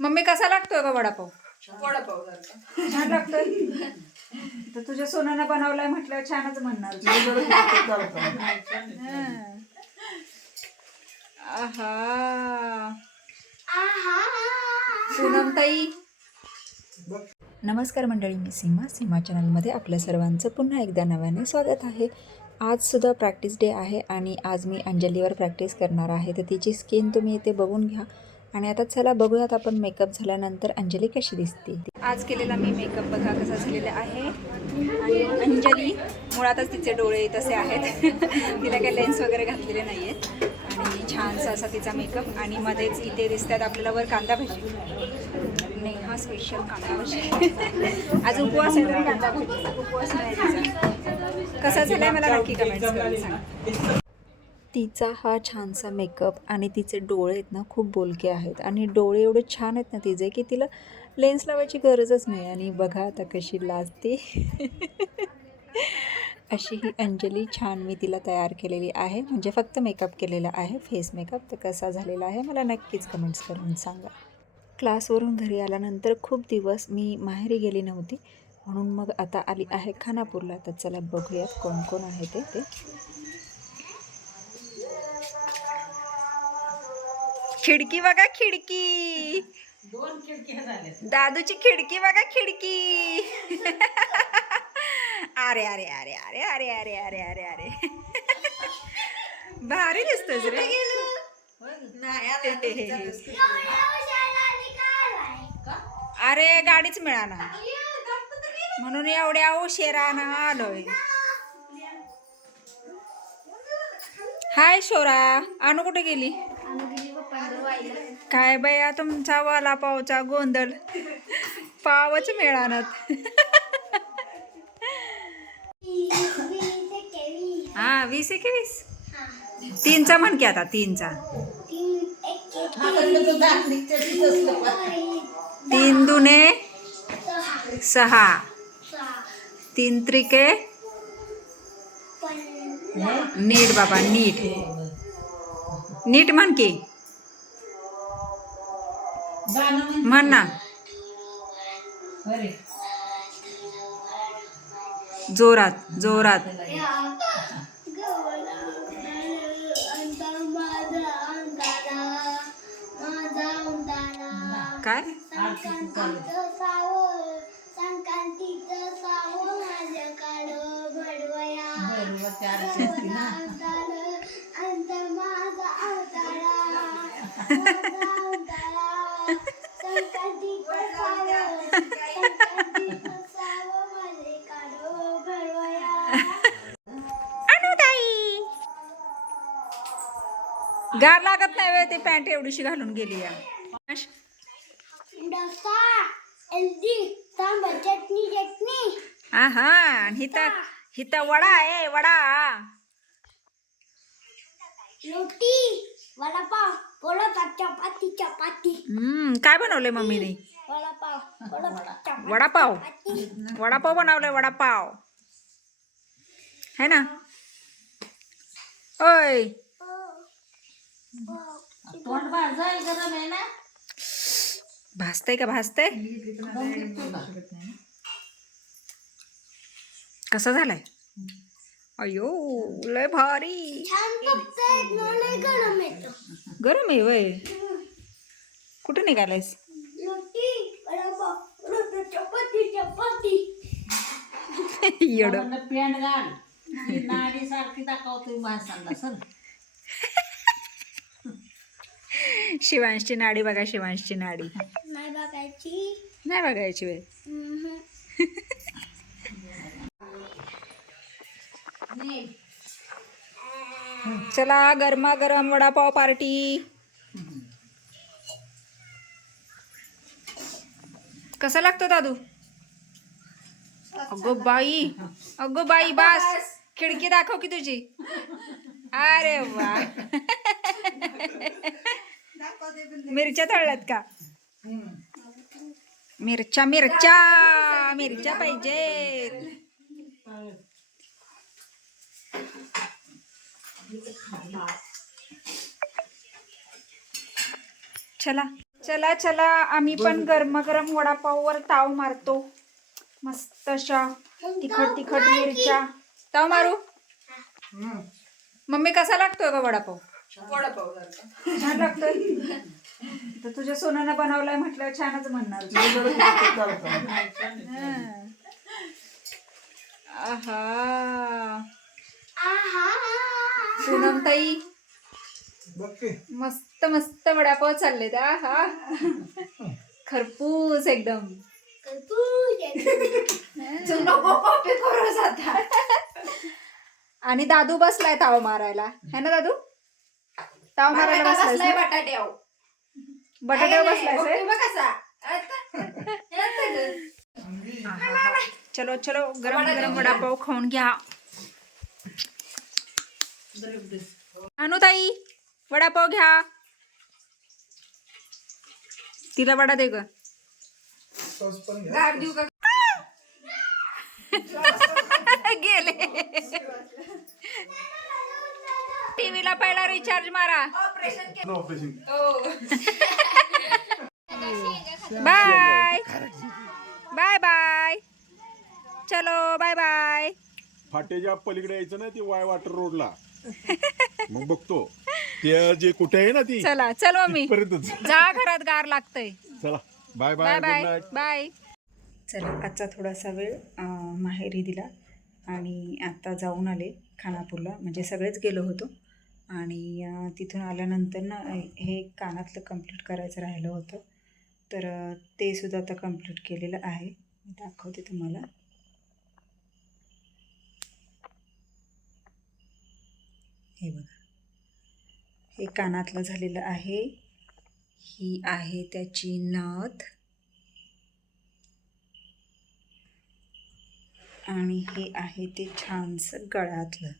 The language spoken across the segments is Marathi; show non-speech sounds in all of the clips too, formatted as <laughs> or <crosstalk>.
मम्मी कसा लागतोय का वडापाव? वडापाव छान लागतोय? तर तुझ्या सोनानं बनवलाय म्हटलं छानच म्हणणार. हं. आहा. नमस्कार मंडळी मी सीमा. सीमा चॅनलमध्ये आपल्या सर्वांचं पुन्हा एकदा नव्याने स्वागत आहे. आजसुद्धा प्रॅक्टिस डे आहे आणि आज मी अंजलीवर प्रॅक्टिस करणार आहे. तर तिची स्किन तुम्ही इथे बघून घ्या. आणि आता चला बघूयात आपण मेकअप झाल्यानंतर अंजली कशी दिसते. आज केलेला मी मेकअप बघा कसा झालेला आहे. आणि अंजली मुळातच तिचे डोळे तसे आहेत. <laughs> तिला काही लेन्स वगैरे घातलेले नाही आहेत आणि छानसा असा तिचा मेकअप आणि मध्येच इथे दिसतात आपल्याला वर कांदा भाजी. नाही हा स्पेशल कांदा भाजी. <laughs> आज उपवास आहे कांदा भाजी. उपवास नाही तिचा. कसा झालाय मला नक्की कमेंट्स करून सांगा. तिचा हा छानसा मेकअप आणि तिचे डोळे आहेत ना खूप बोलके आहेत. आणि डोळे एवढे छान आहेत ना तिचे की तिला लेन्स लावायची गरजच नाही. आणि बघा आता कशी लाजते. अशी ही अंजली छान मी तिला तयार केलेली आहे. म्हणजे फक्त मेकअप केलेला आहे. फेस मेकअप तर कसा झालेला आहे मला नक्कीच कमेंट्स करून सांगा. क्लासवरून घरी आल्यानंतर खूप दिवस मी माहेरी गेली नव्हती. म्हणून मग आता आली आहे खानापूरला. तर चला बघूयात कोण कोण आहे ते ते. खिडकी बघा खिडकी. दोन दादूची खिडकी बघा खिडकी. अरे अरे अरे अरे अरे अरे अरे अरे अरे. भारी दिसतोस रे. अरे गाडीच मिळाना म्हणून एवढ्या उशिरानं आलोय. हाय शोरा. अनु कुठे गेली काय बया तुमचा वाला पावचा गोंधळ. पावच मिळानात हा वीस एक वीस तीनचा म्हण की आता तीनचा. तीन दुने सहा. तीन त्रिके नीट बाबा नीट. नीट म्हण की. म्हण. म्हण ना. अरे जोरात जोरात. काय? गार लागत नाही वे ती पॅन्ट एवढीशी घालून गेली या. हा हिता हिता वडा आहे वडा. रोटी वडापाव पोळपाव चपाती चपाती. हम्म काय बनवलंय मम्मीने? वडापाव. वडापाव. बनवलंय वडापाव. है ना? ओय. भासतय का? भासतय कसं झालंय? अयो लय भारी. गरम आहे वय. कुठे निघालायस? चपाती चपाती. येड. म्हणलं घाल. नाडी सारखी दाखवतोय भासांना सर शिवांशची नाडी बघा शिवांशची नाडी. नाही बघायची. नाही बघायची वे हम्म. <laughs> चला गरमा गरम वडापाव पार्टी कसा लागतो दादू? अगो बाई अगो बाई बास. खिडकी दाखव की तुझी. अरे वा. मिरच्या तळल्यात का? मिरच्या मिरच्या मिरच्या पाहिजेत चला. चला चला आम्ही पण गरमागरम वडापाववर ताव मारतो. मस्त अशा तिखट तिखट मिरच्या. ताव मारू? मम्मी कसा लागतोय का वडापाव? छान लागतोय. तर तुझ्या सोनानं बनवलाय म्हटलं छानच म्हणणार. आहा. आहा. पूनमताई मस्त मस्त वडापाव चाललेत आहा खरपूस एकदम. आणि दादू बसलाय ताव मारायला. है ना दादू? ताव मारायला बसलाय बटाट्यावर. बसलाय चलो चलो गरम गरम वडापाव खाऊन घ्या. अनु ताई वडापाव घ्या. तिला वडा दे ग. गेले. टीव्हीला पहिला रिचार्ज मारा. बाय बाय बाय चलो बाय बाय फाट्याच्या पलीकडे यायचं ना ती वाय वॉटर रोडला. मग बघतो. ते जे कुठे आहे ना ती चला चल पर्यंतच जा घरात गार लागतंय. चला बाय बाय बाय बाय चला आजचा थोडासा वेळ माहेरी दिला. आणि आता जाऊन आले खानापूरला. म्हणजे सगळेच गेलो होतो. आणि तिथून आल्यानंतर ना हे कानातलं कंप्लीट करायचं राहिलं होतं. तर ते सुद्धा आता कंप्लीट केलेलं आहे. मी दाखवते तुम्हाला. हे बघा. ते कानातलं झालेलं आहे. ही आहे त्याची नथ. आणि हे आहे ते छानसं गळ्यातलं.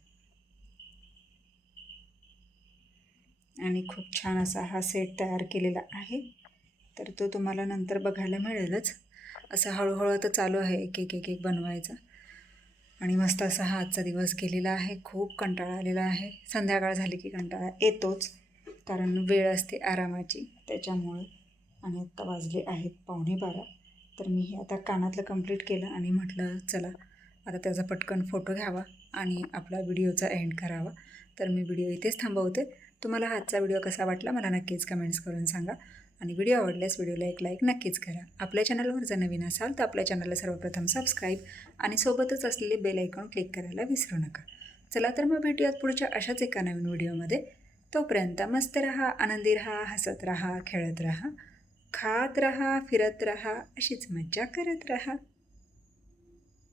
आणि खूप छान असा हा सेट तयार केलेला आहे. तर तो तुम्हाला नंतर बघायला मिळेलच. असं हळूहळू आता चालू आहे एक एक एक एक बनवायचा. आणि मस्त असा हा आजचा दिवस गेलेला आहे. खूप कंटाळा आलेला आहे. संध्याकाळ झाली की कंटाळा येतोच कारण वेळ असते आरामाची. त्याच्यामुळे आणि आत्ता वाजले आहेत पावणे बारा. तर मी हे आता कानातलं कंप्लीट केलं आणि म्हटलं चला आता त्याचा पटकन फोटो घ्यावा आणि आपला व्हिडिओचा एंड करावा. तर मी व्हिडिओ इथेच थांबवते. तुम्हाला आजचा व्हिडिओ कसा वाटला मला नक्कीच कमेंट्स करून सांगा. आणि व्हिडिओ आवडल्यास व्हिडिओला एक लाईक नक्कीच करा. आपल्या चॅनलवर जर नवीन असाल तर आपल्या चॅनलला सर्वप्रथम सबस्क्राईब आणि सोबतच असलेले बेल आयकॉन क्लिक करायला विसरू नका. चला तर मग भेटूयात पुढच्या अशाच एका नवीन व्हिडिओमध्ये. तोपर्यंत मस्त रहा आनंदी रहा हसत रहा खेळत रहा खात रहा फिरत रहा अशीच मज्जा करत रहा.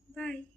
बाय.